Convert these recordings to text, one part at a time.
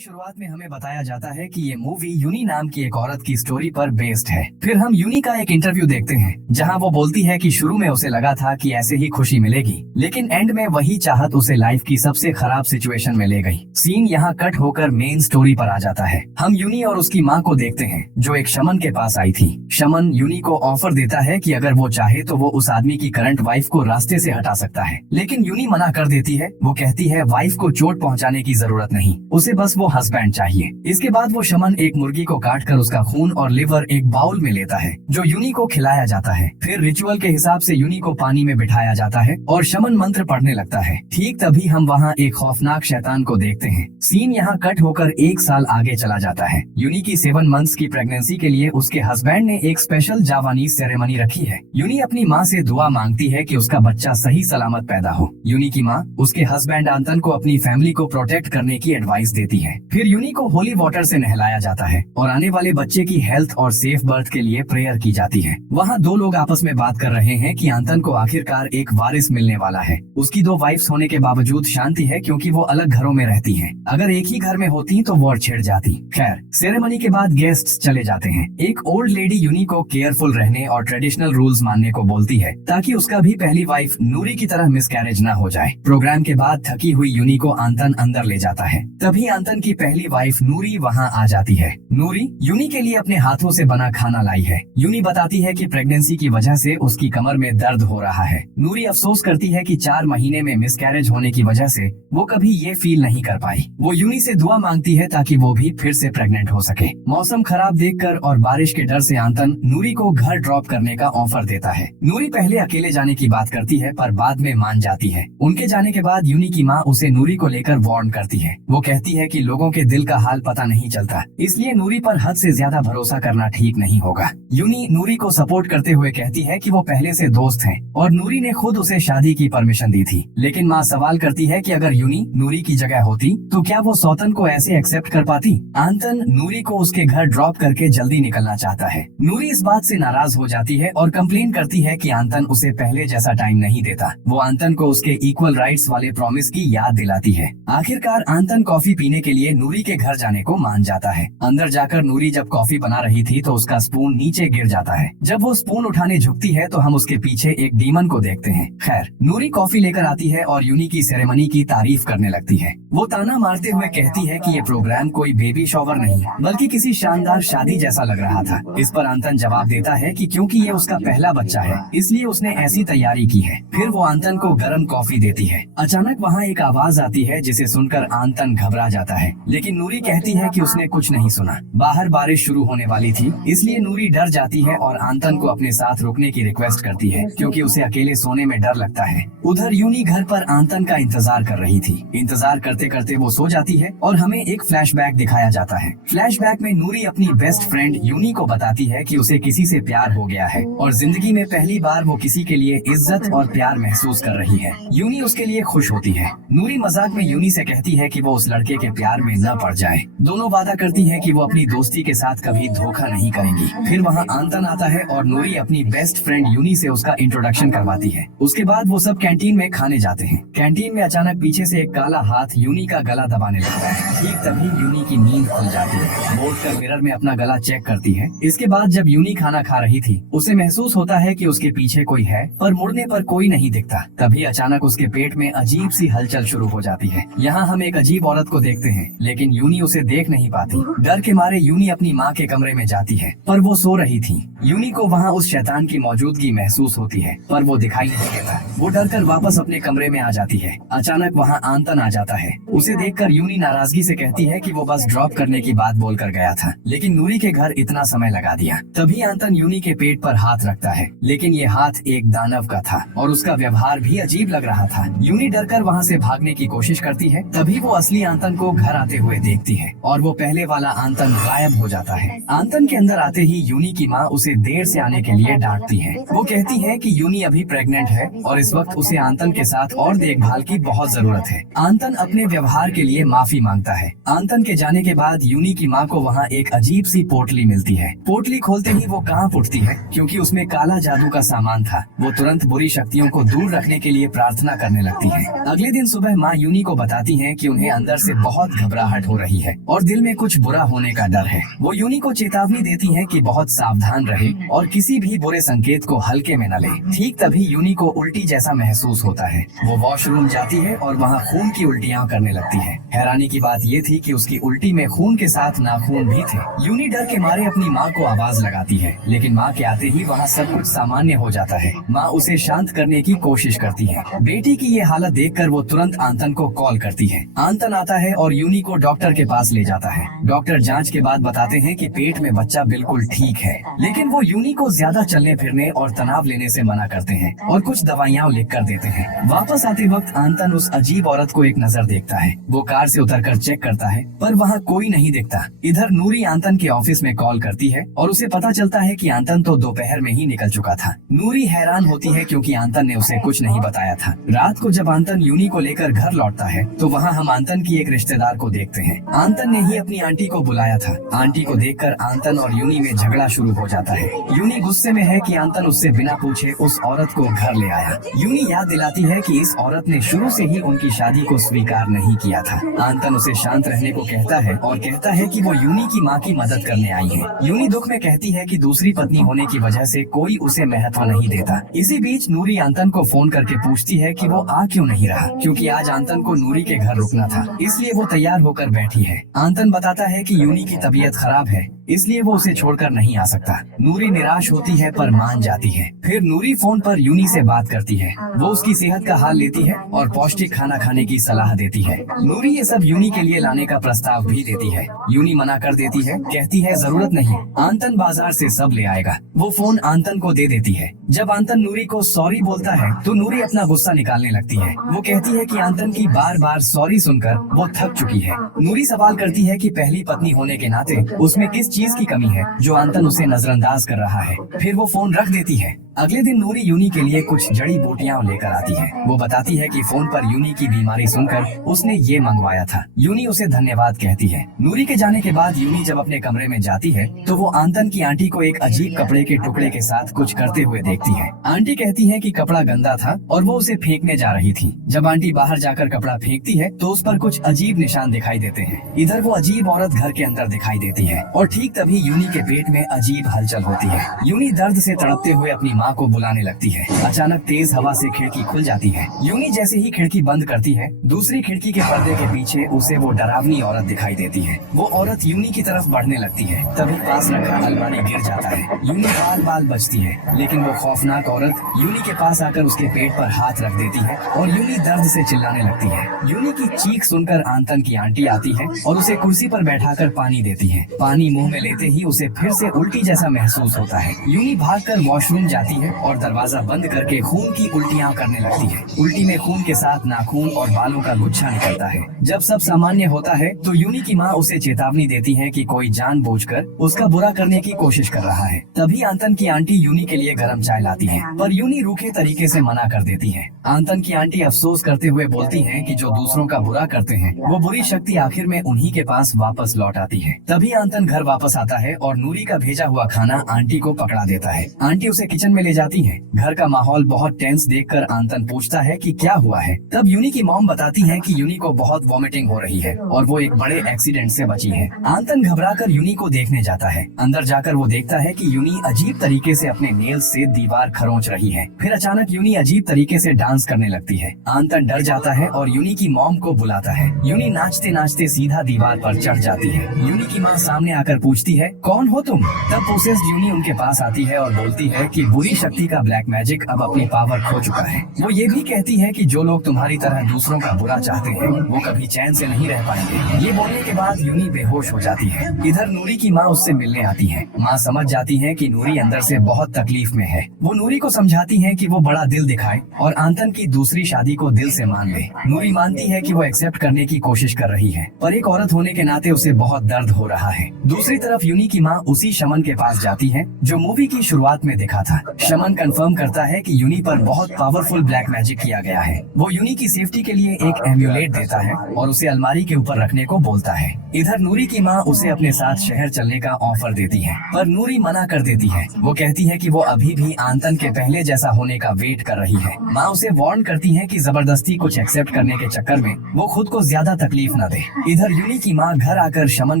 शुरुआत में हमें बताया जाता है कि ये मूवी यूनी नाम की एक औरत की स्टोरी पर बेस्ड है। फिर हम यूनी का एक इंटरव्यू देखते हैं जहां वो बोलती है कि शुरू में उसे लगा था कि ऐसे ही खुशी मिलेगी, लेकिन एंड में वही चाहत उसे लाइफ की सबसे खराब सिचुएशन में ले गई। सीन यहाँ कट होकर मेन स्टोरी पर आ जाता है। हम यूनी और उसकी माँ को देखते हैं जो एक शमन के पास आई थी। शमन यूनी को ऑफर देता है कि अगर वो चाहे तो वो उस आदमी की करंट वाइफ को रास्ते से हटा सकता है, लेकिन यूनी मना कर देती है। वो कहती है वाइफ को चोट पहुँचाने की जरूरत नहीं, उसे बस वो हस्बैंड चाहिए। इसके बाद वो शमन एक मुर्गी को काटकर उसका खून और लिवर एक बाउल में लेता है जो यूनी को खिलाया जाता है। फिर रिचुअल के हिसाब से यूनी को पानी में बिठाया जाता है और शमन मंत्र पढ़ने लगता है। ठीक तभी हम वहाँ एक खौफनाक शैतान को देखते हैं। सीन यहाँ कट होकर 1 साल आगे चला जाता है। यूनी की 7 मंथ्स की प्रेगनेंसी के लिए उसके हस्बैंड ने एक स्पेशल जावानीज सेरेमनी रखी है। यूनी अपनी माँ से दुआ मांगती है कि उसका बच्चा सही सलामत पैदा हो। यूनी की माँ उसके हस्बैंड आंतन को अपनी फैमिली को प्रोटेक्ट करने की एडवाइस देती है। फिर यूनी को होली वाटर से नहलाया जाता है और आने वाले बच्चे की हेल्थ और सेफ बर्थ के लिए प्रेयर की जाती है। वहाँ 2 लोग आपस में बात कर रहे हैं कि आंतन को आखिरकार एक वारिस मिलने वाला है। उसकी 2 वाइफ्स होने के बावजूद शांति है क्योंकि वो अलग घरों में रहती हैं। अगर एक ही घर में होती तो वॉर छिड़ जाती। खैर, सेरेमनी के बाद गेस्ट्स चले जाते हैं। एक ओल्ड लेडी यूनी को केयरफुल रहने और ट्रेडिशनल रूल्स मानने को बोलती है ताकि उसका भी पहली वाइफ नूरी की तरह मिसकैरेज न हो जाए। प्रोग्राम के बाद थकी हुई यूनी को आंतन अंदर ले जाता है। तभी आंतन की पहली वाइफ नूरी वहाँ आ जाती है। नूरी यूनी के लिए अपने हाथों से बना खाना लाई है। यूनी बताती है कि प्रेगनेंसी की वजह से उसकी कमर में दर्द हो रहा है। नूरी अफसोस करती है कि 4 महीने में मिसकैरेज होने की वजह से वो कभी ये फील नहीं कर पाई। वो यूनी से दुआ मांगती है ताकि वो भी फिर से प्रेग्नेंट हो सके। मौसम खराब देखकर और बारिश के डर से आंतन नूरी को घर ड्रॉप करने का ऑफर देता है। नूरी पहले अकेले जाने की बात करती है पर बाद में मान जाती है। उनके जाने के बाद यूनी की माँ उसे नूरी को लेकर वार्न करती है। वो कहती है कि लोगों के दिल का हाल पता नहीं चलता, इसलिए नूरी पर हद से ज्यादा भरोसा करना ठीक नहीं होगा। यूनी नूरी को सपोर्ट करते हुए कहती है कि वो पहले से दोस्त हैं और नूरी ने खुद उसे शादी की परमिशन दी थी। लेकिन माँ सवाल करती है कि अगर यूनी नूरी की जगह होती तो क्या वो सौतन को ऐसे एक्सेप्ट कर पाती। आंतन नूरी को उसके घर ड्रॉप करके जल्दी निकलना चाहता है। नूरी इस बात से नाराज हो जाती है और कंप्लेन करती है कि आंतन उसे पहले जैसा टाइम नहीं देता। वो आंतन को उसके इक्वल राइट्स वाले प्रॉमिस की याद दिलाती है। आखिरकार आंतन कॉफी पीने के लिए नूरी के घर जाने को मान जाता है। अंदर जाकर नूरी जब कॉफी बना रही थी तो उसका स्पून नीचे गिर जाता है। जब वो स्पून उठाने झुकती है तो हम उसके पीछे एक डीमन को देखते हैं। खैर, नूरी कॉफी लेकर आती है और यूनी की सेरेमनी की तारीफ करने लगती है। वो ताना मारते हुए कहती है कि ये प्रोग्राम कोई बेबी शॉवर नहीं बल्कि किसी शानदार शादी जैसा लग रहा था। इस पर आंतन जवाब देता है कि क्योंकि ये उसका पहला बच्चा है इसलिए उसने ऐसी तैयारी की है। फिर वो आंतन को गर्म कॉफी देती है। अचानक वहाँ एक आवाज आती है जिसे सुनकर आंतन घबरा जाता है, लेकिन नूरी कहती है कि उसने कुछ नहीं सुना। बाहर बारिश शुरू होने वाली थी इसलिए नूरी डर जाती है और आंतन को अपने साथ रुकने की रिक्वेस्ट करती है क्योंकि उसे अकेले सोने में डर लगता है। उधर यूनी घर पर आंतन का इंतजार कर रही थी। इंतजार करते करते वो सो जाती है और हमें एक फ्लैशबैक दिखाया जाता है। फ्लैशबैक में नूरी अपनी बेस्ट फ्रेंड यूनी को बताती है कि उसे किसी से प्यार हो गया है और जिंदगी में पहली बार वो किसी के लिए इज्जत और प्यार महसूस कर रही है। यूनी उसके लिए खुश होती है। नूरी मजाक में यूनी से कहती है कि वो उस लड़के के प्यार में न पड़ जाए। दोनों वादा करती है कि वो अपनी दोस्ती के साथ कभी धोखा नहीं करेंगी। फिर वहाँ आंतन आता है और नूरी अपनी बेस्ट फ्रेंड यूनी से उसका इंट्रोडक्शन करवाती है। उसके बाद वो सब कैंटीन में खाने जाते हैं। कैंटीन में अचानक पीछे से एक काला हाथ यूनी का गला दबाने लगता है। ठीक तभी यूनी की नींद खुल जाती है। वो उठकर मिरर में अपना गला चेक करती है। इसके बाद जब यूनी खाना खा रही थी उसे महसूस होता है कि उसके पीछे कोई है, पर मुड़ने पर कोई नहीं दिखता। तभी अचानक उसके पेट में अजीब सी हलचल शुरू हो जाती है। यहाँ हम एक अजीब औरत को देखते हैं, लेकिन यूनी उसे देख नहीं पाती। डर के मारे यूनी अपनी माँ के कमरे में जाती है, पर वो सो रही थी। यूनी को वहाँ उस शैतान की मौजूदगी महसूस होती है, पर वो दिखाई नहीं देता। वो डरकर वापस अपने कमरे में आ जाती है। अचानक वहाँ आंतन आ जाता है। उसे देखकर यूनी नाराजगी से कहती है कि वो बस ड्रॉप करने की बात बोलकर गया था, लेकिन नूरी के घर इतना समय लगा दिया। तभी आंतन यूनी के पेट पर हाथ रखता है, लेकिन ये हाथ एक दानव का था और उसका व्यवहार भी अजीब लग रहा था। यूनी डरकर वहाँ से भागने की कोशिश करती है। तभी वो असली आंतन को घर आते हुए देखती है और वो पहले वाला आंतन गायब हो जाता है। आंतन के अंदर आते ही यूनी की माँ उसे देर से आने के लिए डांटती है। वो कहती है कि यूनी अभी प्रेग्नेंट है और इस वक्त उसे आंतन के साथ और देखभाल की बहुत जरूरत है। आंतन अपने व्यवहार के लिए माफी मांगता है। आंतन के जाने के बाद यूनी की माँ को वहाँ एक अजीब सी पोटली मिलती है। पोटली खोलते ही वो कांप उठती है क्योंकि उसमें काला जादू का सामान था। वो तुरंत बुरी शक्तियों को दूर रखने के लिए प्रार्थना करने लगती है। अगले दिन सुबह माँ यूनी को बताती है कि उन्हें अंदर से बहुत घबराहट हो रही है और दिल में कुछ बुरा होने का डर है। वो यूनी को चेतावनी देती है कि बहुत सावधान रहे और किसी भी बुरे संकेत को हल्के में न ले। ठीक तभी यूनी को उल्टी जैसा महसूस होता है। वो वॉशरूम जाती है और वहाँ खून की उल्टियाँ करने लगती है। हैरानी की बात ये थी कि उसकी उल्टी में खून के साथ नाखून भी थे। यूनी डर के मारे अपनी माँ को आवाज लगाती है, लेकिन माँ के आते ही वहाँ सब कुछ सामान्य हो जाता है। माँ उसे शांत करने की कोशिश करती है। बेटी की ये हालत देखकर वो तुरंत आंतन को कॉल करती है। आंतन आता है और यूनी को डॉक्टर के पास ले जाता है। डॉक्टर जांच के बाद बताते हैं कि पेट में बच्चा बिल्कुल ठीक है, लेकिन वो यूनी को ज्यादा चलने फिरने और तनाव लेने से मना करते हैं और कुछ दवाइयाँ लिख कर देते हैं। वापस आते वक्त आंतन उस अजीब औरत को एक नजर देखता है। वो कार से उतरकर चेक करता है, पर वहाँ कोई नहीं दिखता। इधर नूरी आंतन के ऑफिस में कॉल करती है और उसे पता चलता है कि आंतन तो दोपहर में ही निकल चुका था। नूरी हैरान होती है क्योंकि आंतन ने उसे कुछ नहीं बताया था। रात को जब आंतन यूनी को लेकर घर लौटता है तो वहाँ हम आंतन की एक रिश्तेदार को देखते हैं। आंतन ने ही अपनी आंटी को बुलाया था। आंटी को देखकर आंतन और यूनी में झगड़ा शुरू हो जाता है। यूनी गुस्से में है कि आंतन उससे बिना पूछे उस औरत को घर ले आया। यूनी याद दिलाती है कि इस औरत ने शुरू से ही उनकी शादी को स्वीकार नहीं किया था। आंतन उसे शांत रहने को कहता है और कहता है कि वो यूनी की माँ की मदद करने आई है। यूनी दुख में कहती है कि दूसरी पत्नी होने की वजह से कोई उसे महत्व नहीं देता। इसी बीच नूरी आंतन को फोन करके पूछती है कि वो आ क्यों नहीं रहा, क्योंकि आज आंतन को नूरी के घर रुकना था, इसलिए वो तैयार होकर बैठी है। आंतन बताता है कि यूनी की तबीयत खराब है, इसलिए वो उसे छोड़कर नहीं आ सकता। नूरी निराश होती है पर मान जाती है। फिर नूरी फोन पर यूनी से बात करती है। वो उसकी सेहत का हाल लेती है और पौष्टिक खाना खाने की सलाह देती है। नूरी ये सब यूनी के लिए लाने का प्रस्ताव भी देती है। यूनी मना कर देती है, कहती है जरूरत नहीं, आंतन बाजार से सब ले आएगा। वो फोन आंतन को दे देती है। जब आंतन नूरी को सॉरी बोलता है तो नूरी अपना गुस्सा निकालने लगती है। वो कहती है कि आंतन की बार बार सॉरी सुनकर वो थक चुकी है। नूरी सवाल करती है कि पहली पत्नी होने के नाते उसमें किस चीज की कमी है जो आंतन उसे नजरअंदाज कर रहा है। फिर वो फोन रख देती है। अगले दिन नूरी यूनी के लिए कुछ जड़ी बूटियाँ लेकर आती है। वो बताती है कि फोन पर यूनी की बीमारी सुनकर उसने ये मंगवाया था। यूनी उसे धन्यवाद कहती है। नूरी के जाने के बाद यूनी जब अपने कमरे में जाती है तो वो आंतन की आंटी को एक अजीब कपड़े के टुकड़े के साथ कुछ करते हुए देखती है। आंटी कहती है कि कपड़ा गंदा था और वो उसे फेंकने जा रही थी। जब आंटी बाहर जाकर कपड़ा फेंकती है तो उस पर कुछ अजीब निशान दिखाई देते हैं। इधर वो अजीब औरत घर के अंदर दिखाई देती है और ठीक तभी यूनी के पेट में अजीब हलचल होती है। यूनी दर्द से तड़पते हुए अपनी माँ को बुलाने लगती है। अचानक तेज हवा से खिड़की खुल जाती है। यूनी जैसे ही खिड़की बंद करती है, दूसरी खिड़की के पर्दे के पीछे उसे वो डरावनी औरत दिखाई देती है। वो औरत यूनी की तरफ बढ़ने लगती है। तभी पास रखा अलमारी गिर जाता है। यूनी बाल बाल बचती है, लेकिन वो खौफनाक औरत यूनी के पास आकर उसके पेट पर हाथ रख देती है और यूनी दर्द से चिल्लाने लगती है। यूनी की चीख सुनकर आंतन की आंटी आती है और उसे कुर्सी पर बैठाकर पानी देती है। पानी मुंह में लेते ही उसे फिर से उल्टी जैसा महसूस होता है। यूनी भागकर वॉशरूम जाती है और दरवाजा बंद करके खून की उल्टियाँ करने लगती है। उल्टी में खून के साथ नाखून और बालों का गुच्छा निकलता है। जब सब सामान्य होता है तो यूनी की माँ उसे चेतावनी देती है कि कोई जानबूझकर उसका बुरा करने की कोशिश कर रहा है। तभी आंतन की आंटी यूनी के लिए गर्म चाय लाती है, पर यूनी रूखे तरीके से मना कर देती है। आंतन की आंटी अफसोस करते हुए बोलती है कि जो दूसरों का बुरा करते हैं वो बुरी शक्ति आखिर में उन्हीं के पास वापस लौट आती है। तभी आंतन घर वापस आता है और नूरी का भेजा हुआ खाना आंटी को पकड़ा देता है। आंटी उसे किचन में ले जाती है। घर का माहौल बहुत टेंस देखकर आंतन पूछता है कि क्या हुआ है। तब यूनी की मॉम बताती है कि यूनी को बहुत वॉमिटिंग हो रही है और वो एक बड़े एक्सीडेंट से बची है। आंतन घबराकर यूनी को देखने जाता है। अंदर जाकर वो देखता है कि यूनी अजीब तरीके से अपने नेल्स से दीवार खरोंच रही है। फिर अचानक यूनी अजीब तरीके से डांस करने लगती है। आंतन डर जाता है और यूनी की मॉम को बुलाता है। यूनी नाचते नाचते सीधा दीवार पर चढ़ जाती है। यूनी की माँ सामने आकर पूछती है, कौन हो तुम? तब पोसेस्ड यूनी उनके पास आती है और बोलती है कि बुरी शक्ति का ब्लैक मैजिक अब अपनी पावर खो चुका है। वो ये भी कहती है कि जो लोग तुम्हारी तरह दूसरों का बुरा चाहते हैं वो कभी चैन से नहीं रह पाएंगे। ये बोलने के बाद यूनी बेहोश हो जाती है। इधर नूरी की माँ उससे मिलने आती है। माँ समझ जाती है कि नूरी अंदर से बहुत तकलीफ में है। वो नूरी को समझाती है कि वो बड़ा दिल दिखाए और आंतन की दूसरी शादी को दिल से मान ले। नूरी मानती है कि वो एक्सेप्ट करने की कोशिश कर रही है, पर एक औरत होने के नाते उसे बहुत दर्द हो रहा है। दूसरी तरफ यूनी की माँ उसी शमन के पास जाती है जो मूवी की शुरुआत में देखा था। शमन कंफर्म करता है कि यूनी पर बहुत पावरफुल ब्लैक मैजिक किया गया है। वो यूनी की सेफ्टी के लिए एक एम्यूलेट देता है और उसे अलमारी के ऊपर रखने को बोलता है। इधर नूरी की माँ उसे अपने साथ शहर चलने का ऑफर देती है, पर नूरी मना कर देती है। वो कहती है कि वो अभी भी आंतन के पहले जैसा होने का वेट कर रही है। माँ उसे वार्न करती है कि जबरदस्ती कुछ एक्सेप्ट करने के चक्कर में वो खुद को ज्यादा तकलीफ न दे। इधर यूनी की माँ घर आकर शमन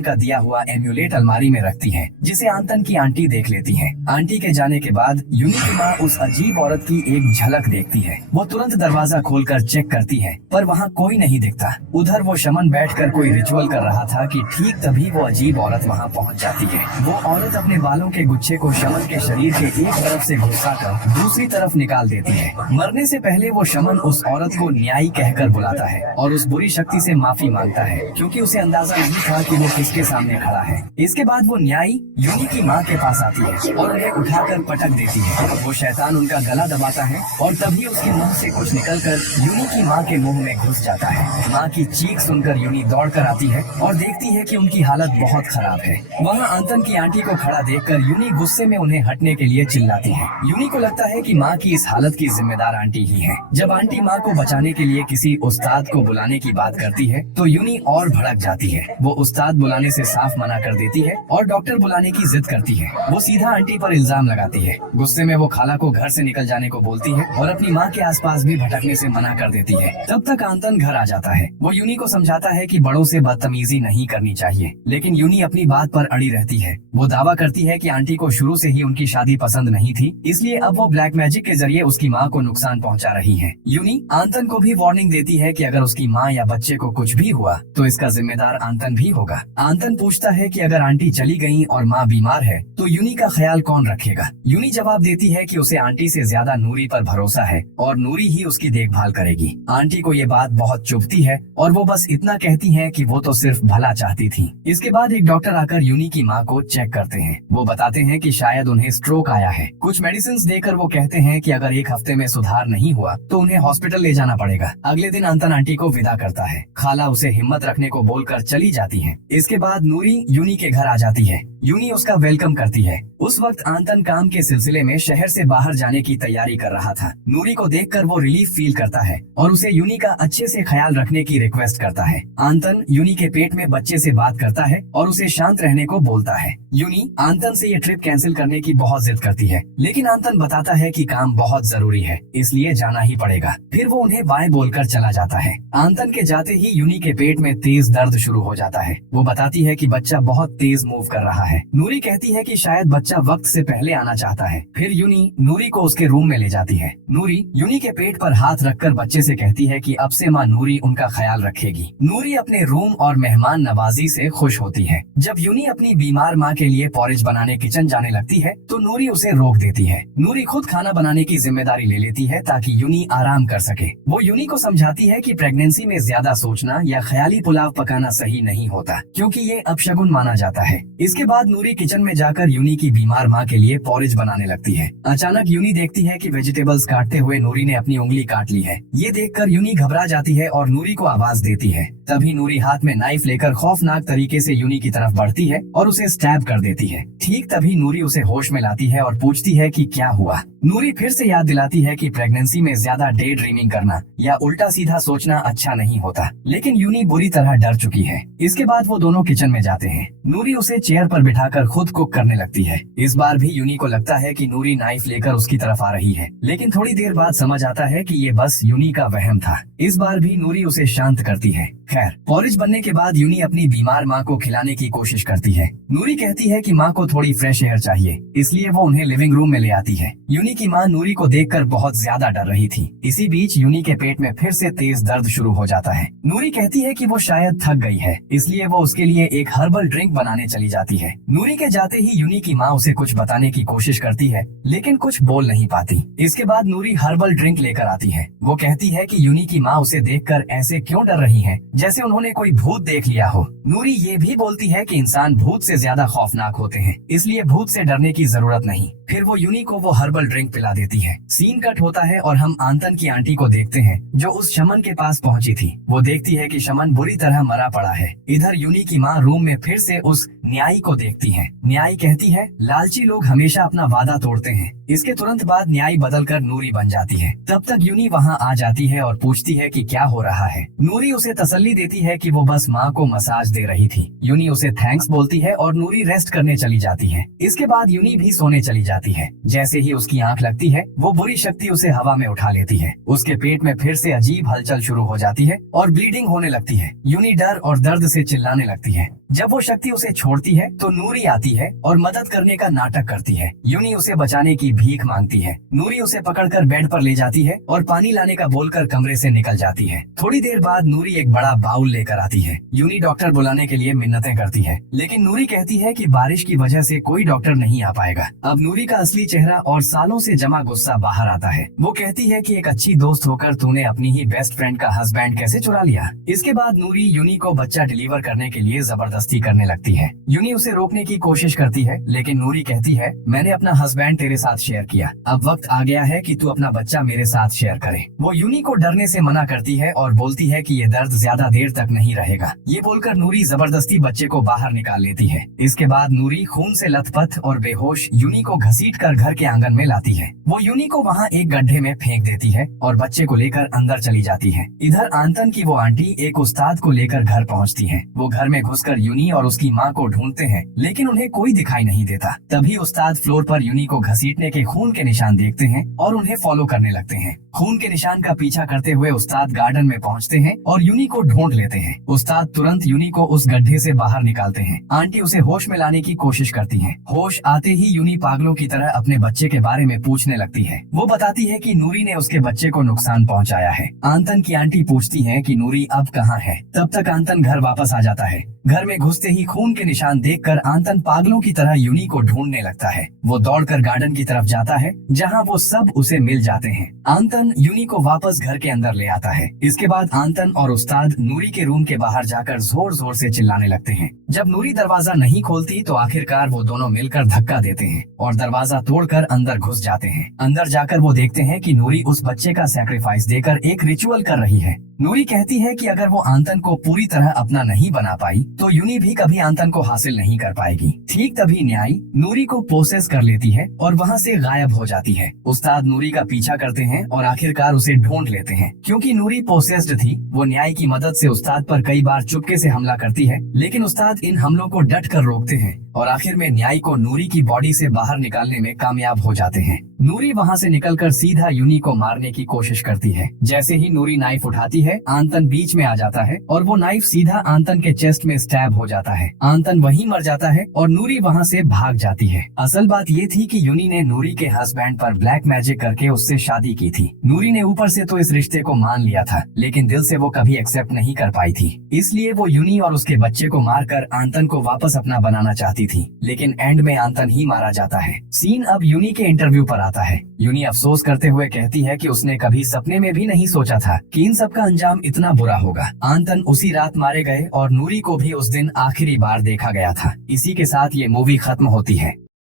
का दिया हुआ एम्यूलेट अलमारी में रखती है, जिसे आंतन की आंटी देख लेती है। आंटी के जाने के बाद यूनी की माँ उस अजीब औरत की एक झलक देखती है। वो तुरंत दरवाजा खोलकर चेक करती है, पर वहाँ कोई नहीं दिखता। उधर वो शमन बैठकर कोई रिचुअल कर रहा था कि ठीक तभी वो अजीब औरत वहाँ पहुँच जाती है। वो औरत अपने बालों के गुच्छे को शमन के शरीर के एक तरफ से घुसाकर दूसरी तरफ निकाल देती है। मरने से पहले वो शमन उस औरत को न्यायी कहकर बुलाता है और उस बुरी शक्ति से माफी मांगता है, क्योंकि उसे अंदाजा नहीं था कि वो किसके सामने खड़ा है। इसके बाद वो न्यायी यूनी की माँ के पास आती है और उन्हें उठाकर पटक देती है। वो शैतान उनका गला दबाता है और तभी उसके मुंह से कुछ निकलकर यूनी की माँ के मुंह में घुस जाता है। माँ की चीख सुनकर यूनी दौड़कर आती है और देखती है कि उनकी हालत बहुत खराब है। वहाँ आंतन की आंटी को खड़ा देखकर यूनी गुस्से में उन्हें हटने के लिए चिल्लाती है। यूनी को लगता है कि माँ की इस हालत की जिम्मेदार आंटी ही है। जब आंटी माँ को बचाने के लिए किसी उस्ताद को बुलाने की बात करती है तो यूनी और भड़क जाती है। वो उस्ताद बुलाने से साफ मना कर देती है और डॉक्टर बुलाने की जिद करती है। वो सीधा आंटी पर इल्जाम लगाती है। गुस्से में वो खाला को घर से निकल जाने को बोलती है और अपनी माँ के आसपास भी भटकने से मना कर देती है। तब तक आंतन घर आ जाता है। वो यूनी को समझाता है कि बड़ों से बदतमीजी नहीं करनी चाहिए, लेकिन यूनी अपनी बात पर अड़ी रहती है। वो दावा करती है कि आंटी को शुरू से ही उनकी शादी पसंद नहीं थी, इसलिए अब वो ब्लैक मैजिक के जरिए उसकी माँ को नुकसान पहुँचा रही है। यूनी आंतन को भी वार्निंग देती है कि अगर उसकी माँ या बच्चे को कुछ भी हुआ तो इसका जिम्मेदार आंतन भी होगा। आंतन पूछता है कि अगर आंटी चली गई और माँ बीमार है तो यूनी का ख्याल कौन रखेगा। यूनी जवाब देती है कि उसे आंटी से ज्यादा नूरी पर भरोसा है और नूरी ही उसकी देखभाल करेगी। आंटी को ये बात बहुत चुभती है और वो बस इतना कहती है कि वो तो सिर्फ भला चाहती थी। इसके बाद एक डॉक्टर आकर यूनी की माँ को चेक करते हैं। वो बताते हैं कि शायद उन्हें स्ट्रोक आया है। कुछ मेडिसिन देकर वो कहते हैं कि अगर एक हफ्ते में सुधार नहीं हुआ तो उन्हें हॉस्पिटल ले जाना पड़ेगा। अगले दिन आंतन आंटी को विदा करता है। खाला उसे हिम्मत रखने को बोलकर चली जाती है। इसके बाद नूरी यूनी के घर आ जाती है। यूनी उसका वेलकम करती है। उस वक्त आंतन काम के सिलसिले में शहर से बाहर जाने की तैयारी कर रहा था। नूरी को देखकर वो रिलीफ फील करता है और उसे यूनी का अच्छे से ख्याल रखने की रिक्वेस्ट करता है। आंतन यूनी के पेट में बच्चे से बात करता है और उसे शांत रहने को बोलता है। यूनी आंतन से ये ट्रिप कैंसिल करने की बहुत जिद करती है, लेकिन आंतन बताता है कि काम बहुत जरूरी है, इसलिए जाना ही पड़ेगा। फिर वो उन्हें बाय बोलकर चला जाता है। आंतन के जाते ही यूनी के पेट में तेज दर्द शुरू हो जाता है। वो बताती है कि बच्चा बहुत तेज मूव कर रहा है। नूरी कहती है कि शायद बच्चा वक्त से पहले आना चाहता है। फिर यूनी नूरी को उसके रूम में ले जाती है। नूरी यूनी के पेट पर हाथ रखकर बच्चे से कहती है कि अब से माँ नूरी उनका ख्याल रखेगी। नूरी अपने रूम और मेहमान नवाजी से खुश होती है। जब यूनी अपनी बीमार माँ के लिए पॉरेज बनाने किचन जाने लगती है तो नूरी उसे रोक देती है। नूरी खुद खाना बनाने की जिम्मेदारी ले लेती है ताकि यूनी आराम कर सके। वो यूनी को समझाती है कि प्रेगनेंसी में ज्यादा सोचना या ख्याली पुलाव पकाना सही नहीं होता, क्योंकि ये अपशगुन माना जाता है। इसके बाद नूरी किचन में जाकर यूनी की बीमार माँ के लिए पॉरेज बनाने लगती है। अचानक यूनी देखती है कि वेजिटेबल्स काटते हुए नूरी ने अपनी उंगली काट ली है। ये देखकर यूनी घबरा जाती है और नूरी को आवाज देती है। तभी नूरी हाथ में नाइफ लेकर खौफनाक तरीके से यूनी की तरफ बढ़ती है और उसे स्टैब कर देती है। ठीक तभी नूरी उसे होश में लाती है और पूछती है कि क्या हुआ। नूरी फिर से याद दिलाती है कि प्रेगनेंसी में ज्यादा डे ड्रीमिंग करना या उल्टा सीधा सोचना अच्छा नहीं होता, लेकिन यूनी बुरी तरह डर चुकी है। इसके बाद वो दोनों किचन में जाते हैं। नूरी उसे चेयर पर बिठाकर खुद कुक करने लगती है। इस बार भी यूनी को लगता है कि नूरी नाइफ लेकर उसकी तरफ आ रही है, लेकिन थोड़ी देर बाद समझ आता है कि ये बस यूनी का वहम था। इस बार भी नूरी उसे शांत करती है। खैर, पॉरेज बनने के बाद यूनी अपनी बीमार माँ को खिलाने की कोशिश करती है। नूरी कहती है कि माँ को थोड़ी फ्रेश एयर चाहिए, इसलिए वो उन्हें लिविंग रूम में ले आती है। यूनी की माँ नूरी को देखकर बहुत ज्यादा डर रही थी। इसी बीच यूनी के पेट में फिर से तेज दर्द शुरू हो जाता है। नूरी कहती है कि वो शायद थक गई है, इसलिए वो उसके लिए एक हर्बल ड्रिंक बनाने चली जाती है। नूरी के जाते ही यूनी की माँ उसे कुछ बताने की कोशिश करती है, लेकिन कुछ बोल नहीं पाती। इसके बाद नूरी हर्बल ड्रिंक लेकर आती है। वो कहती है कि यूनी की माँ उसे देखकर ऐसे क्यों डर रही है, जैसे उन्होंने कोई भूत देख लिया हो। नूरी ये भी बोलती है कि इंसान भूत से ज्यादा खौफनाक होते हैं, इसलिए भूत से डरने की जरूरत नहीं। फिर वो यूनी को वो हर्बल ड्रिंक पिला देती है। सीन कट होता है और हम आंतन की आंटी को देखते हैं जो उस शमन के पास पहुंची थी। वो देखती है कि शमन बुरी तरह मरा पड़ा है। इधर यूनी की माँ रूम में फिर से उस न्यायी को देखती है। न्यायी कहती है लालची लोग हमेशा अपना वादा तोड़ते हैं। इसके तुरंत बाद न्यायी बदलकर नूरी बन जाती है। तब तक यूनी वहाँ आ जाती है और पूछती है कि क्या हो रहा है। नूरी उसे तसल्ली देती है कि वो बस माँ को मसाज दे रही थी। यूनी उसे थैंक्स बोलती है और नूरी रेस्ट करने चली जाती है। इसके बाद यूनी भी सोने चली जाती है। जैसे ही उसकी आंख लगती है वो बुरी शक्ति उसे हवा में उठा लेती है। उसके पेट में फिर से अजीब हलचल शुरू हो जाती है और ब्लीडिंग होने लगती है। यूनी डर और दर्द से चिल्लाने लगती है। जब वो शक्ति उसे छोड़ती है तो नूरी आती है और मदद करने का नाटक करती है। यूनी उसे बचाने की भीख मांगती है। नूरी उसे पकड़कर बेड पर ले जाती है और पानी लाने का बोलकर कमरे से निकल जाती है। थोड़ी देर बाद नूरी एक बड़ा बाउल लेकर आती है। यूनी डॉक्टर बुलाने के लिए मिन्नतें करती है, लेकिन नूरी कहती है कि बारिश की वजह से कोई डॉक्टर नहीं आ पाएगा। अब नूरी का असली चेहरा और सालों से जमा गुस्सा बाहर आता है। वो कहती है कि एक अच्छी दोस्त होकर तूने अपनी ही बेस्ट फ्रेंड का हस्बैंड कैसे चुरा लिया। इसके बाद नूरी यूनी को बच्चा डिलीवर करने के लिए जबरदस्ती करने लगती है। यूनी उसे रोकने की कोशिश करती है, लेकिन नूरी कहती है मैंने अपना हस्बैंड तेरे साथ शेयर किया, अब वक्त आ गया है कि तू अपना बच्चा मेरे साथ शेयर करे। वो यूनी को डरने से मना करती है और बोलती है कि ये दर्द ज्यादा देर तक नहीं रहेगा। ये बोलकर नूरी जबरदस्ती बच्चे को बाहर निकाल लेती है। इसके बाद नूरी खून से लथपथ और बेहोश यूनी को घसीटकर घर के आंगन में लाती है। वो यूनी को वहाँ एक गड्ढे में फेंक देती है और बच्चे को लेकर अंदर चली जाती है। इधर आंतन की वो आंटी एक उस्ताद को लेकर घर पहुँचती है। वो घर में घुसकर यूनी और उसकी माँ को ढूंढते हैं, लेकिन उन्हें कोई दिखाई नहीं देता। तभी उस्ताद फ्लोर पर यूनी को घसीटने के खून के निशान देखते हैं और उन्हें फॉलो करने लगते हैं। खून के निशान का पीछा करते हुए उस्ताद गार्डन में पहुंचते हैं और यूनी को ढूंढ लेते हैं। उस्ताद तुरंत यूनी को उस गड्ढे से बाहर निकालते हैं। आंटी उसे होश में लाने की कोशिश करती हैं। होश आते ही यूनी पागलों की तरह अपने बच्चे के बारे में पूछने लगती है। वो बताती है कि नूरी ने उसके बच्चे को नुकसान पहुंचाया है। आंतन की आंटी पूछती है कि नूरी अब कहाँ है। तब तक आंतन घर वापस आ जाता है। घर में घुसते ही खून के निशान देखकर आंतन पागलों की तरह यूनी को ढूंढने लगता है। वो दौड़कर गार्डन की तरफ जाता है जहां वो सब उसे मिल जाते हैं। आंतन यूनी को वापस घर के अंदर ले आता है। इसके बाद आंतन और उस्ताद नूरी के रूम के बाहर जाकर जोर जोर से चिल्लाने लगते हैं। जब नूरी दरवाजा नहीं खोलती तो आखिरकार वो दोनों मिलकर धक्का देते हैं और दरवाजा तोड़कर अंदर घुस जाते हैं। अंदर जाकर वो देखते हैं कि नूरी उस बच्चे का सैक्रिफाइस देकर एक रिचुअल कर रही है। नूरी कहती है कि अगर वो आंतन को पूरी तरह अपना नहीं बना पाई तो यूनी भी कभी आंतन को हासिल नहीं कर पाएगी। ठीक तभी न्यायी नूरी को पोसेस कर लेती है और वहाँ से गायब हो जाती है। उस्ताद नूरी का पीछा करते हैं और आखिरकार उसे ढूंढ लेते हैं। क्योंकि नूरी पोसेस्ड थी, वो न्यायी की मदद से उस्ताद पर कई बार चुपके से हमला करती है, लेकिन उस्ताद इन हमलों को डट कर रोकते हैं और आखिर में न्यायी को नूरी की बॉडी से बाहर निकालने में कामयाब हो जाते हैं। नूरी वहाँ से निकलकर सीधा यूनी को मारने की कोशिश करती है। जैसे ही नूरी नाइफ उठाती है, आंतन बीच में आ जाता है और वो नाइफ सीधा आंतन के चेस्ट में स्टैब हो जाता है। आंतन वहीं मर जाता है और नूरी वहाँ से भाग जाती है। असल बात ये थी कि यूनी ने नूरी के हस्बैंड पर ब्लैक मैजिक करके उससे शादी की थी। नूरी ने ऊपर से तो इस रिश्ते को मान लिया था, लेकिन दिल से वो कभी एक्सेप्ट नहीं कर पाई थी। इसलिए वो यूनी और उसके बच्चे को मारकर आंतन को वापस अपना बनाना चाहती थी, लेकिन एंड में आंतन ही मारा जाता है। सीन अब यूनी के इंटरव्यू पर आता है। यूनी अफसोस करते हुए कहती है कि उसने कभी सपने में भी नहीं सोचा था कि इन सब का अंजाम इतना बुरा होगा। आंतन उसी रात मारे गए और नूरी को भी उस दिन आखिरी बार देखा गया था। इसी के साथ ये मूवी खत्म होती है।